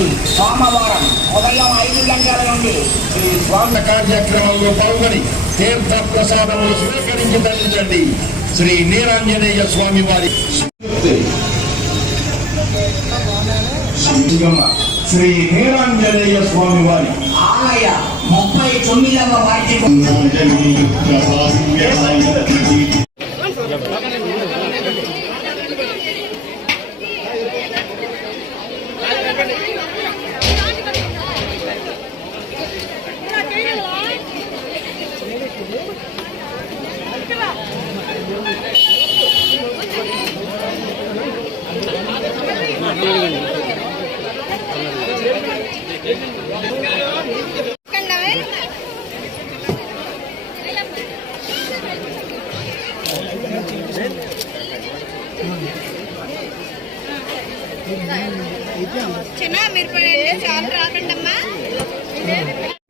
ప్రతి సోమవారం ఉదయం 5 గంటల నుండి శ్రీ స్వామి కార్యక్రమంలో పాల్గొని తీర్థ ప్రసాదములు స్వీకరించి తల్లిదండి శ్రీ నీరాంజనేయ స్వామి వారి శ్రీ నీరాంజనేయ స్వామి వారి ఆలయ 39వ వార్షికం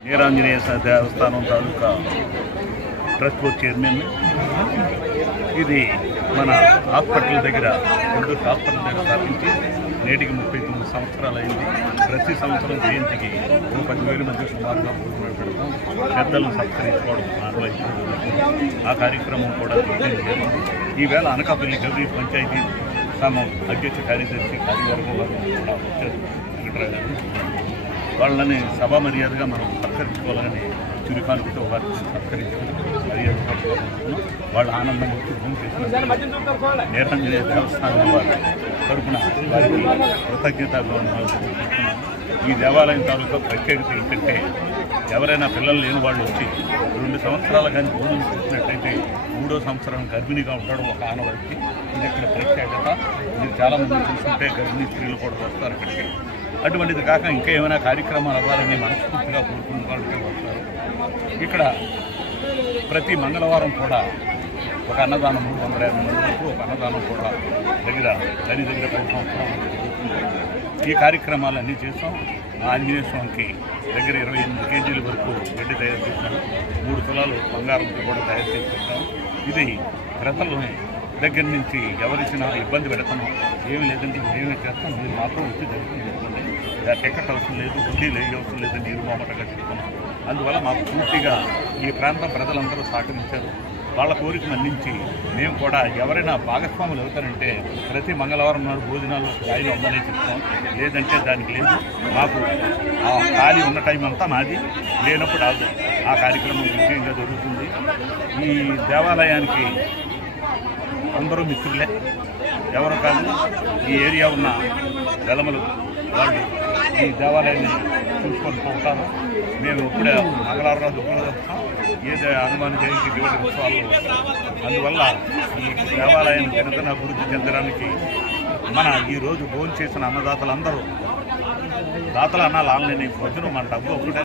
నీరాంజనేయ దేవస్థానం తాలూకా ట్రస్ట్ చైర్మన్. ఇది మన హాస్పిటల్ దగ్గర గుంటూరు హాస్పిటల్ దగ్గర స్థాపించి నేటికి 39 సంవత్సరాలు అయింది. ప్రతి సంవత్సరం జయంతికి 10,000 మంది సుమారుగా భోజనం పెడతాం. పెద్దలను సత్కరించుకోవడం ఆనవాయితీ. ఆ కార్యక్రమం కూడా జరిగింది. ఈవేళ అనకాపల్లి గౌరీ పంచాయతీ సంఘం అధ్యక్ష కార్యదర్శి కార్యవర్గం వారు కూడా వచ్చారు. వాళ్ళని సభా మర్యాదగా మనం సత్కరించుకోవాలని చురుకానులతో వారిని సత్కరించుకుని మర్యాద వాళ్ళ ఆనందం వచ్చి భూమి చేసిన నీరాంజనేయ దేవస్థానం వారి తరఫున వారికి కృతజ్ఞతాభివందనాలు తెలుపుతున్నాను. ఈ దేవాలయం తాలూకా ప్రత్యేకత ఏంటంటే ఎవరైనా పిల్లలు లేని వాళ్ళు వచ్చి 2 సంవత్సరాలు కానీ భోజనం చేసినట్టయితే 3వ సంవత్సరం గర్భిణిగా ఉంటాడు ఒక ఆనవాడికి. ఇది ఇక్కడ ప్రత్యేకత. ఇది చాలామంది చూస్తుంటే గర్భిణీ స్త్రీలు కూడా వస్తారు ఇక్కడికి. అటువంటిది కాక ఇంకా ఏమైనా కార్యక్రమాలు అవ్వాలని మనస్ఫూర్తిగా కోరుకున్న వాళ్ళు వస్తారు. ఇక్కడ ప్రతి మంగళవారం కూడా ఒక అన్నదానం 350 మంది వరకు ఒక అన్నదానం కూడా దగ్గర 10 సంవత్సరాలు ఈ కార్యక్రమాలన్నీ చేసాం. ఆంజనేయ స్వామికి దగ్గర 28 కేజీల వరకు గడ్డి తయారు చేశాం. 3 తులాలు బంగారంతో కూడా తయారు చేసి పెట్టాం. ఇది ప్రజల్లోనే దగ్గర నుంచి ఎవరిచ్చినా ఇబ్బంది పెడతాం ఏమి లేదంటే మేమే చేస్తాం, మీరు మాత్రం వచ్చి దర్శనం చేసుకోండి, టికెట్ అవసరం లేదు, వడ్డీ లేని అవసరం లేదు, నీరు మామటగా చెప్తున్నాం. అందువల్ల మాకు పూర్తిగా ఈ ప్రాంతం ప్రజలందరూ సహకరించారు. వాళ్ళ కోరిక మన్నించి మేము కూడా ఎవరైనా భాగస్వాములు అవుతారంటే ప్రతి మంగళవారం నాడు భోజనాలు ఖాళీ అమ్మనే చెప్తాం. లేదంటే దానికి లేదు, మాకు ఆ ఖాళీ ఉన్న టైం అంతా మాది, లేనప్పుడు ఆ కార్యక్రమం ముఖ్యంగా జరుగుతుంది. ఈ దేవాలయానికి అందరూ మిత్రులే, ఎవరు కాదు. ఈ ఏరియా ఉన్న గలమలు వాళ్ళు ఈ దేవాలయాన్ని చూసుకొని ఉంటారు. మేము ఇప్పుడే మంగళవారం రోజు వస్తాం. ఏదో హనుమాన్ జయంతి దేవుడి ఉత్సవాల్లో వస్తాం. అందువల్ల ఈ దేవాలయం దినదిన అభివృద్ధి చెందడానికి మన ఈరోజు భోజనం చేసిన అన్నదాతలందరూ దాతలు అనాలి. ఆన్లైన్ భోజనం మన డబ్బు ఒకటే